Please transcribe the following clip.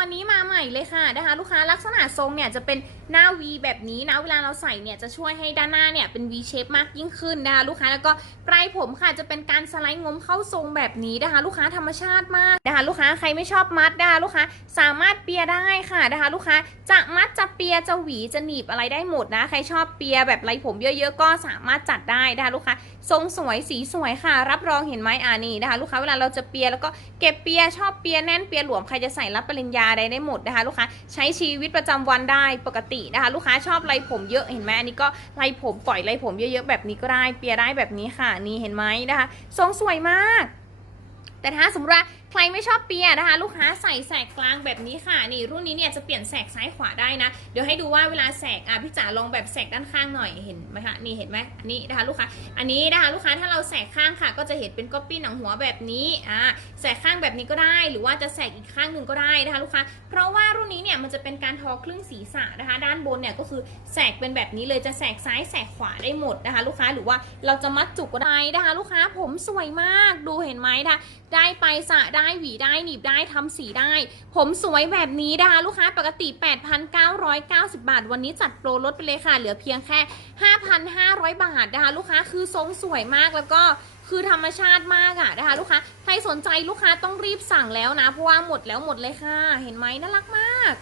ตัวนี้มาใหม่เลยค่ะนะคะ ลูกค้าลักษณะทรงเนี่ยจะเป็นหน้า V แบบนี้นะเวลาเราใส่เนี่ยจะช่วยให้ด้านหน้าเนี่ยเป็น V shape มากยิ่งขึ้นนะคะลูกค้าแล้วก็ปลายผมค่ะจะเป็นการสไลด์งมเข้าทรงแบบนี้นะคะ ลูกค้าธรรมชาติมากนะคะลูกค้าใครไม่ชอบมัดนะคะลูกค้าสามารถเปียได้ค่ะนะคะลูกค้าจะมัดจะเปียจะหวีจะหนีบอะไรได้หมดนะใครชอบเปียแบบไรผมเยอะๆก็สามารถจัดได้นะคะลูกค้าทรงสวยสีสวยค่ะ รับรองเห็นไหมอ่านี่นะคะ ลูกค้าเวลาเราจะเปียแล้วก็เก็บเปียชอบเปียแน่นเปียหลวมใครจะใส่รับปริญญาได้ได้หมดนะคะ ลูกค้าใช้ชีวิตประจำวันได้ปกตินะคะ ลูกค้าชอบไรผมเยอะเห็นไหมอันนี้ก็ไรผมปล่อยไรผมเยอะๆแบบนี้ก็ได้เปียได้แบบนี้ค่ะ นี่เห็นไหมนะคะ ทรงสวยมาก แต่ถ้าสมมติว่าใครไม่ชอบเปียนะคะ ลูกค้าใส่แสกกลางแบบนี้ค่ะ นี่รุ่นนี้เนี่ยจะเปลี่ยนแสกซ้ายขวาได้นะ เดี๋ยวให้ดูว่าเวลาแสกอะพี่จ๋าลองแบบแสกด้านข้างหน่อยเห็นไหมคะนี่เห็นไหมอันนี้นะคะลูกค้าอันนี้นะคะลูกค้าถ้าเราแสกข้างค่ะ ก็จะเห็นเป็นก๊อปปี้หนังหัวแบบนี้อ่าแสกข้างแบบนี้ก็ได้ หรือว่าจะแสกอีกข้างหนึ่งก็ได้นะคะลูกค้าเพราะว่ารุ่นนี้เนี่ยมันจะเป็นการทอครึ่งศีรษะนะคะ ด้านบนเนี่ยก็คือแสกเป็นแบบนี้เลยจะแสกซ้ายแสกขวาได้หมดนะคะ ลูกค้าหรือว่าเราจะมัดจุกก็ได้นะคะ ลูกค้าผมสวยมากดูเห็นไหมนะคะได้ไปสะได้หวีได้หนีบได้ทำสีได้ ผมสวยแบบนี้นะคะลูกค้าปกติ 8,990 บาท วันนี้จัดโปรลดไปเลยค่ะ เหลือเพียงแค่ 5,500 บาทนะคะลูกค้าคือทรงสวยมากแล้วก็คือธรรมชาติมากอะนะคะลูกค้าใครสนใจลูกค้าต้องรีบสั่งแล้วนะเพราะว่าหมดแล้วหมดเลยค่ะ เห็นไหมน่ารักมาก